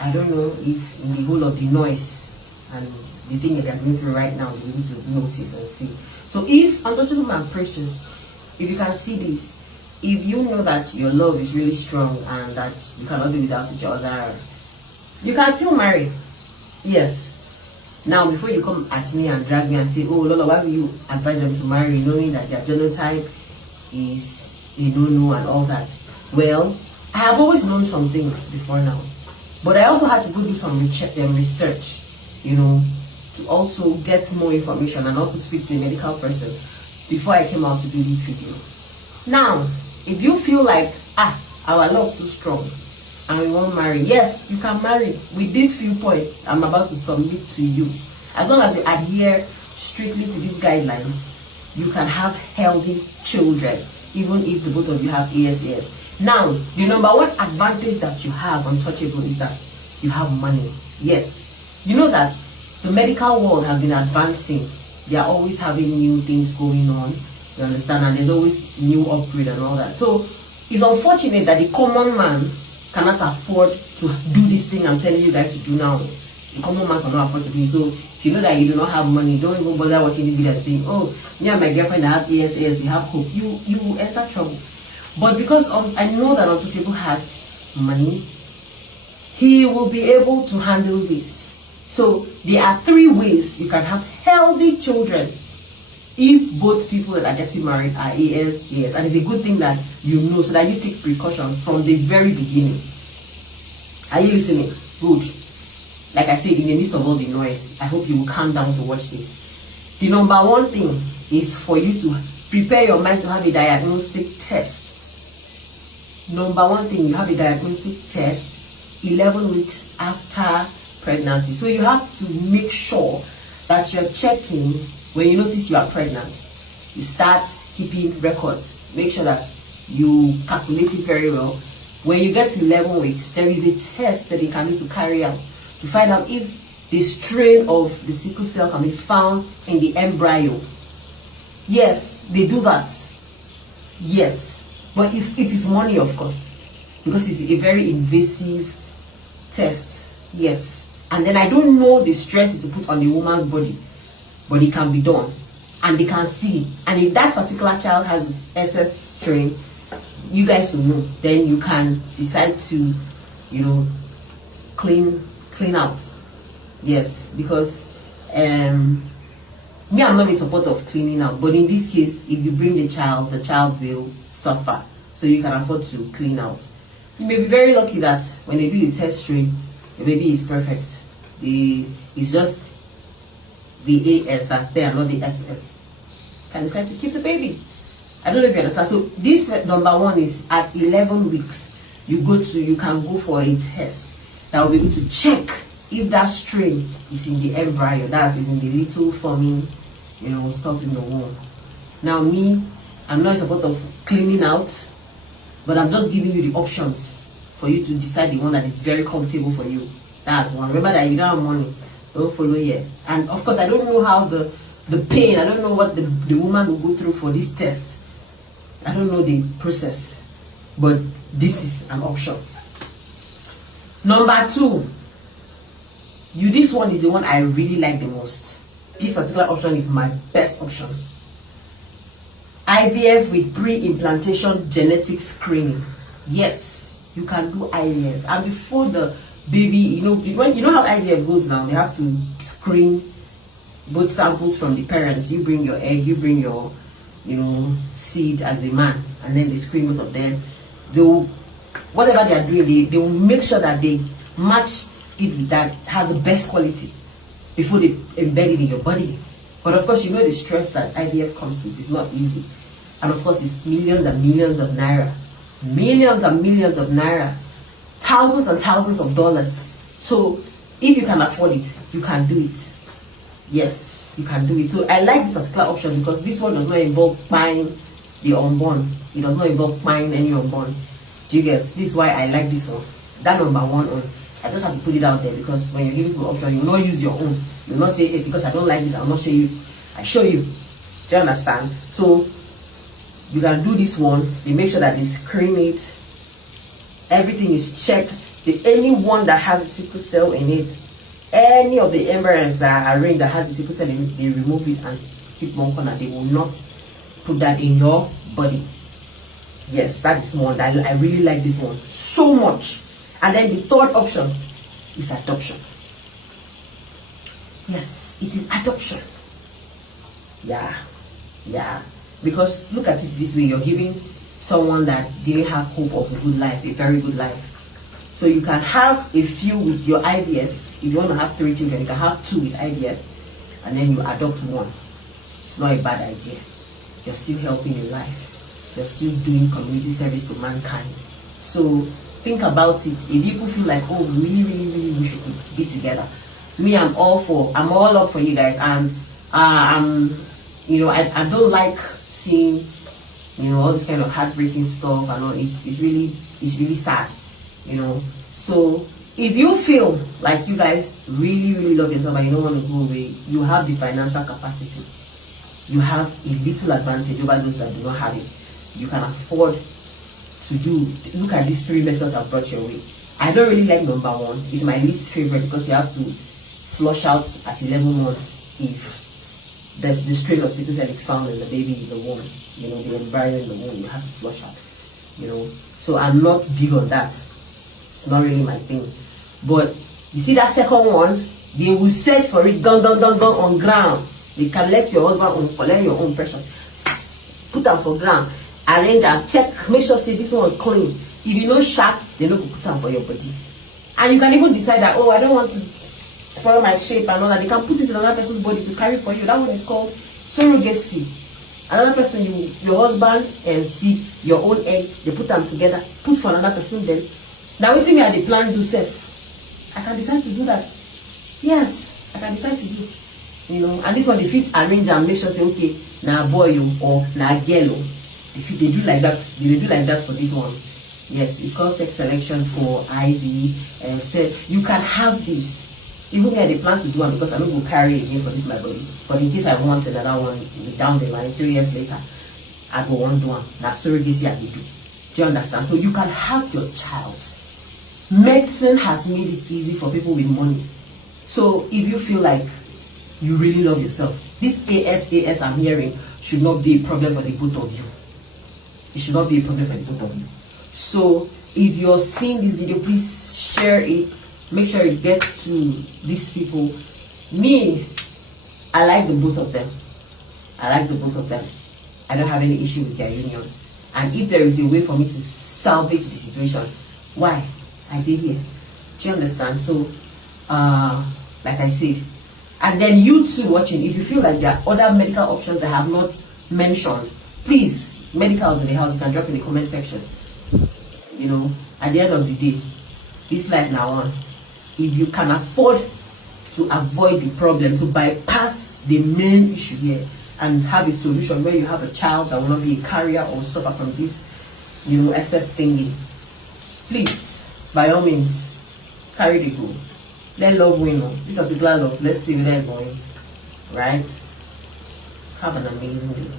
I don't know if in the whole of the noise and the thing that they're going through right now, you'll be able to notice and see. So if untouchable and precious, if you can see this, if you know that your love is really strong and that you cannot be without each other, you can still marry. Yes. Now, before you come at me and drag me and say, oh, Lola, why will you advise them to marry knowing that their genotype is a no-no and all that? Well, I have always known some things before now. But I also had to go do some research, you know, to also get more information and also speak to a medical person before I came out to do this video. Now, if you feel like, our love too strong and we won't marry, yes, you can marry with these few points I'm about to submit to you. As long as you adhere strictly to these guidelines, you can have healthy children, even if the both of you have ASAS. Now, the number one advantage that you have untouchable is that you have money. Yes. You know that the medical world has been advancing. They are always having new things going on. You understand? And there's always new upgrade and all that. So, it's unfortunate that the common man cannot afford to do this thing I'm telling you guys to do now. The common man cannot afford to do it. So, if you know that you do not have money, don't even bother watching this video and saying, oh, me and my girlfriend have ASAS, we have hope. You will enter trouble. But because I know that untouchable has money, he will be able to handle this. So there are 3 ways you can have healthy children if both people that are getting married are ASAS. And it's a good thing that you know, so that you take precaution from the very beginning. Are you listening? Good. Like I said, in the midst of all the noise, I hope you will calm down to watch this. The number one thing is for you to prepare your mind to have a diagnostic test. Number one thing, you have a diagnostic test 11 weeks after pregnancy. So you have to make sure that you're checking when you notice you are pregnant. You start keeping records. Make sure that you calculate it very well. When you get to 11 weeks, there is a test that they can do to carry out to find out if the strain of the sickle cell can be found in the embryo. Yes, they do that. Yes. But it is money, of course, because it's a very invasive test. Yes. And then I don't know the stress to put on the woman's body, but it can be done. And they can see. And if that particular child has SS strain, you guys will know. Then you can decide to, you know, clean out. Yes. Because me, I'm not in support of cleaning out. But in this case, if you bring the child will suffer. So you can afford to clean out. You may be very lucky that when they do the test strain, the baby is perfect. It's just the AS that's there, not the SS. You can decide to keep the baby. I don't know if you understand. So this number one is at 11 weeks, you can go for a test that will be able to check if that strain is in the embryo, that is in the little forming, you know, stuff in the womb. Now me, I'm not in support of cleaning out, but I'm just giving you the options for you to decide the one that is very comfortable for you. That's one. Remember that if you don't have money, don't follow here. And of course, I don't know how the pain, I don't know what the woman will go through for this test. I don't know the process, but this is an option. Number 2, this one is the one I really like the most. This particular option is my best option. IVF with pre-implantation genetic screening. Yes, you can do IVF. And before the baby, you know how IVF goes now. They have to screen both samples from the parents. You bring your egg, you bring your, seed as a man, and then they screen both of them. Whatever they are doing, they will make sure that they match it that has the best quality before they embed it in your body. But of course, you know the stress that IVF comes with. It's not easy. And of course, it's millions and millions of naira. Millions and millions of naira. Thousands and thousands of dollars. So, if you can afford it, you can do it. Yes, you can do it. So, I like this particular option because this one does not involve buying the unborn. It does not involve buying any unborn. Do you get? This is why I like this one. That number 1 on. I just have to put it out there because when you're giving people option, you will not use your own. You will not say, hey, because I don't like this, I will not show you. I show you. Do you understand? So, you can do this one. They make sure that they screen it everything is checked. Anyone that has a sickle cell in it, any of the embryos that are arranged that has a sickle cell in it, they remove it and keep one corner. They will not put that in your body. Yes, that is one. I really like this one so much. And then the third option is adoption. Yes, it is adoption. Yeah, because look at it this way: you're giving someone that didn't have hope of a good life, a very good life. So you can have a few with your IVF. If you want to have 3 children, you can have 2 with IVF, and then you adopt 1. It's not a bad idea. You're still helping in life. You're still doing community service to mankind. So think about it. If people feel like, oh, we really wish we could be together, me, I'm all up for you guys. And I don't like seeing, all this kind of heartbreaking stuff and all. It's really sad, So if you feel like you guys really love yourself and you don't want to go away, you have the financial capacity. You have a little advantage over those that do not have it. You can afford to look at these 3 methods I've brought your way. I don't really like number 1. It's my least favorite because you have to flush out at 11 months if there's the strain of sickle cell is found in the baby in the womb, the embryo in the womb. You have to flush out, So I'm not big on that. It's not really my thing. But you see that second one, they will search for it down on ground. They can let your husband collect your own precious, put them for ground, arrange and check, make sure say this one clean. If you know sharp, they know put them for your body. And you can even decide that, oh, I don't want to spoil my shape and all that. They can put it in another person's body to carry for you. That one is called surrogacy. Another person, your husband and see your own egg, they put them together, put for another person. Then now waiting me at the plan do self. I can decide to do that. Yes, I can decide to do. And this one they fit arrange and make sure say, okay, now boy or now girl. They do like that. They do like that for this one. Yes, it's called sex selection for IV. And you can have this. Even me, I plan to do one because I'm not going to carry again for this my body. But in case I want another one down the line, 3 years later, I go on to one. That's surrogacy I will do. Do you understand? So you can have your child. Medicine has made it easy for people with money. So if you feel like you really love yourself, this AS I'm hearing should not be a problem for the both of you. It should not be a problem for the both of you. So if you're seeing this video, please share it. Make sure it gets to these people. Me, I like the both of them. I don't have any issue with their union. And if there is a way for me to salvage the situation, why? I did here. Do you understand? So, like I said, and then you too watching, if you feel like there are other medical options that I have not mentioned, please, medicals in the house, you can drop in the comment section. At the end of the day, this life now on. If you can afford to avoid the problem, to bypass the main issue here and have a solution where you have a child that will not be a carrier or suffer from this, excess thingy, please, by all means, carry the go. Let love win. This particular love, let's see where they're going. Right? Have an amazing day.